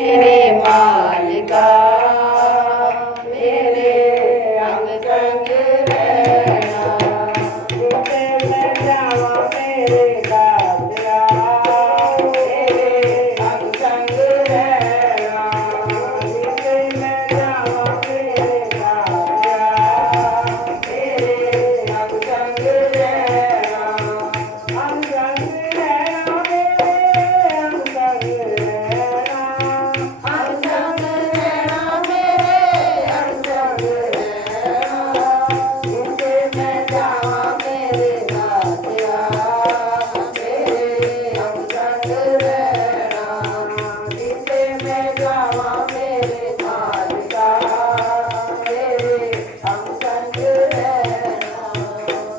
मेरे मालिका मेरे अंग संग रहना, जिसे मैं जावा मेरे दादिया मेरे अंग संग रहना, जिसे मैं जावा मेरे दादिया मेरे अंग संग रहना, अंग संग रहना मेरे अंग संग रहना, अंग संग रहना मेरे अंग संग रहना, जिसे मैं जावा मेरे दादिया मेरे अंग संग रहना, जिसे मैं जावा मेरे मालिका मेरे अंग संग रहना,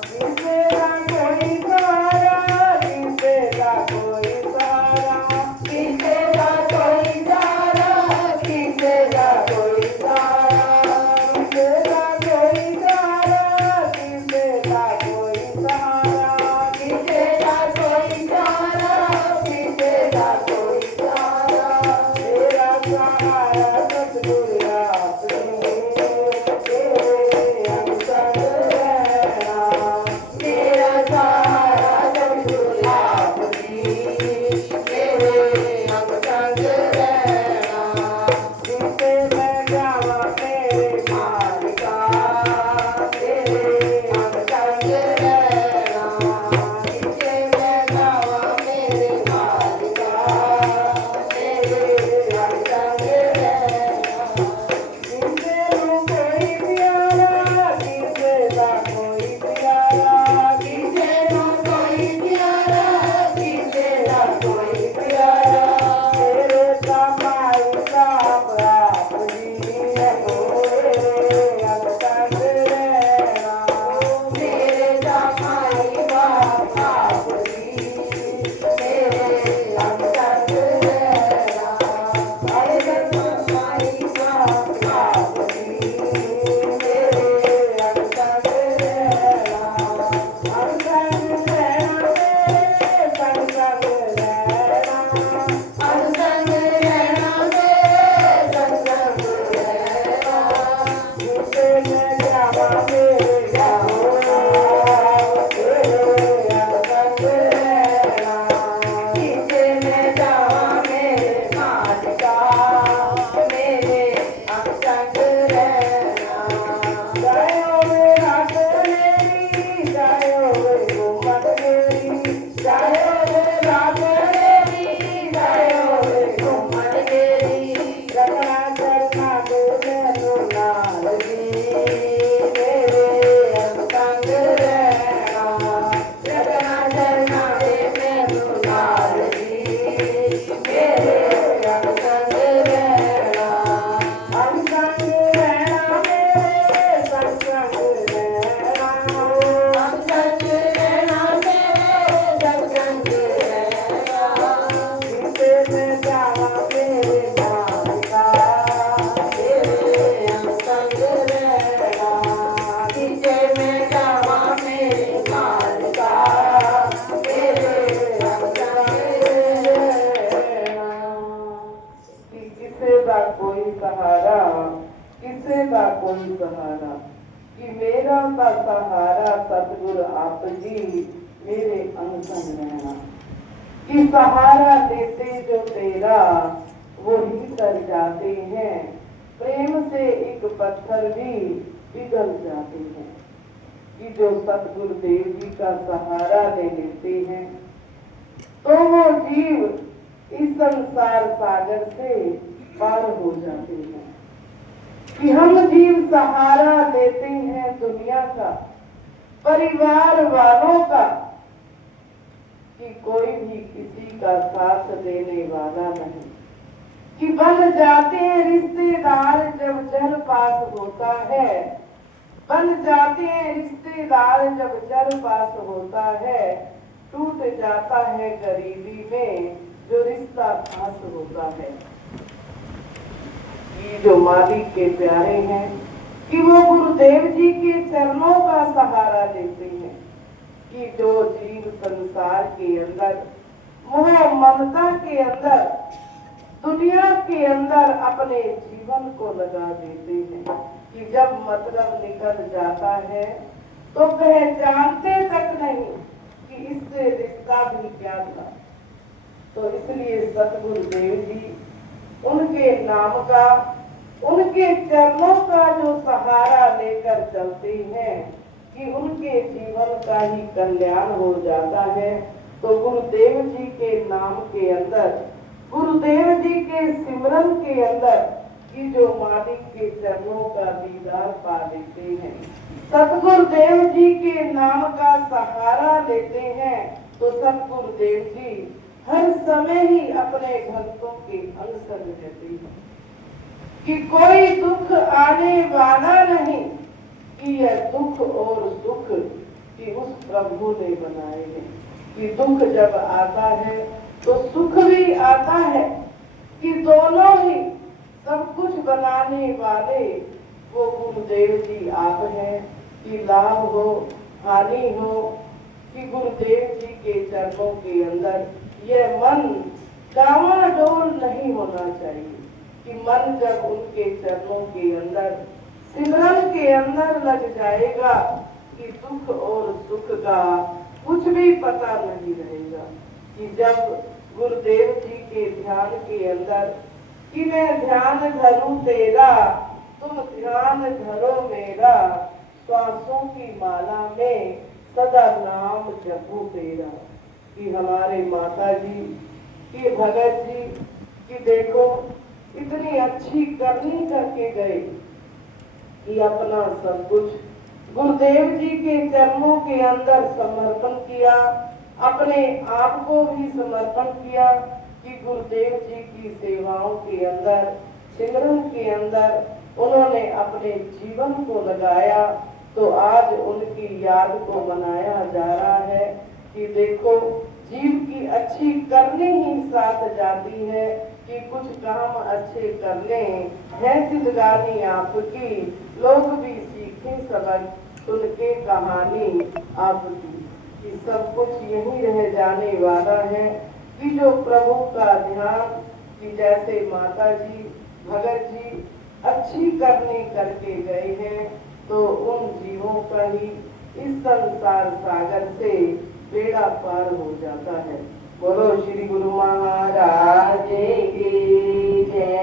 जिसे ना कोई सहारा, जिसे ना कोई सहारा, जिसे ना कोई सहारा, जिसे ना कोई सहारा, जिसे ना कोई सहारा, जिसे ना कोई सहारा, जिसे ना कोई सहारा, जिसे ना कोई सहारा, मेरा सहारा सतगुरु आपने तेरे अंग संग रहना, मेरा सहारा सतगुरु आपने तेरे अंग संग रहना, जिसे मैं जावा मेरे मालिका तेरे अंग संग रहना, जिसे मैं जावा मेरे मालिका तेरे अंग संग रहना, जिसे नु कोई प्यारा, जिसे ना कोई प्यारा, जिसे नु कोई प्यारा, जिसे ना कोई प्यारा, तेरे समाई साप आपनी है गोरे अंग संग रहना, मेरे समाई बाप आपनी मेरे अंग संग रहना, मेरे समाई बाप आपनी मेरे अंग संग रहना, अंग संग रहना मेरे संग संग रहना, अंग संग रहना मेरे संग संग रहना, जिसे मैं जावा मेरे जाऊँ तेरे अंग संग रहना, जिसे मैं जावा मेरे मालिका मेरे अंग संग रहना, जायो वे रात मेरी, जायो वे घूमत मेरी, जायो वे रात मेरी, जायो वे घूमत मेरी, रखना चरना दे मैनू नाल जी मेरे अंग संग रहना, रखना चरना दे मैनू नाल जी मेरे अंग संग रहना, अंग संग रहना मेरे संग संग रहना, अंग संग रहना मेरे संग संग रहना, जिसे मैं जावा मेरे मालिका तेरे अंग संग रहना, जिसे मैं जावा मेरे मालिका तेरे अंग संग रहना, कि किसे दा कोई सहारा, किसे दा कोई सहारा, कि मेरा ता सहारा सतगुरु आप जी मेरे अंग संग रहना, कि सहारा लेते जो तेरा वही तर जाते हैं, प्रेम से एक पत्थर भी पिघल जाते हैं, कि जो सतगुरुदेव जी का सहारा ले लेते हैं तो वो जीव इस संसार सागर से पार हो जाते हैं, कि हम जीव सहारा लेते हैं दुनिया का, परिवार वालों का, कि कोई भी किसी का साथ देने वाला नहीं, कि बन जाते हैं रिश्तेदार जब जल पास होता है, बन जाते हैं रिश्तेदार जब जल पास होता है, टूट जाता है गरीबी में जो रिश्ता खास होता है, ये जो मालिक के प्यारे हैं कि वो गुरुदेव जी के चरणों का सहारा लेते हैं, कि जो जीव संसार के अंदर मोह ममता के अंदर दुनिया के अंदर अपने जीवन को लगा देते हैं कि जब मतलब निकल जाता है तो पहचानते तक नहीं कि इससे रिश्ता भी क्या था। तो इसलिए सतगुरुदेव जी उनके नाम का, उनके चरणों का जो सहारा लेकर चलते हैं कि उनके जीवन का ही कल्याण हो जाता है। तो गुरुदेव जी के नाम के अंदर, गुरुदेव जी के सिमरन के अंदर कि जो मालिक के चरणों का दीदार पा लेते हैं, सतगुरुदेव जी के नाम का सहारा लेते हैं, तो सतगुरुदेव जी हर समय ही अपने भक्तों के अंग संग रहते हैं कि कोई दुख आने वाला नहीं, कि यह दुख और सुख कि उस प्रभु ने बनाए हैं। कि दुख जब आता है तो सुख भी आता है, कि दोनों ही सब कुछ बनाने वाले वो गुरुदेव जी आप हैं। कि लाभ हो हानि हो, कि गुरुदेव जी के चरणों के अंदर यह मन डावाडोल नहीं होना चाहिए। कि मन जब उनके चरणों के अंदर सिमरन के अंदर लग जाएगा कि दुख और सुख का कुछ भी पता नहीं रहेगा। कि जब गुरुदेव जी के ध्यान के अंदर कि मैं ध्यान धरूं तेरा, तुम ध्यान धरो मेरा, श्वासों की माला में सदा नाम जपू तेरा। कि हमारे माता जी कि भगत जी कि देखो इतनी अच्छी करनी करके गए कि अपना सब कुछ गुरुदेव जी के चरणों के अंदर समर्पण किया, अपने आप को भी समर्पण किया। कि गुरुदेव जी की सेवाओं के अंदर, सिमरन के अंदर उन्होंने अपने जीवन को लगाया। तो आज उनकी याद को मनाया जा रहा है। कि देखो जीव की अच्छी करनी ही साथ जाती है, कि कुछ काम अच्छे करने है जिंदगानी आपकी, लोग भी सीखे सबक सुन के कहानी आपकी। कि सब कुछ यही रह जाने वाला है। कि जो प्रभु का ध्यान कि जैसे माता जी भगत जी अच्छी करनी करके गए हैं, तो उन जीवों का ही इस संसार सागर से बेड़ा पार हो जाता है। बोलो श्री गुरु महाराज की जय।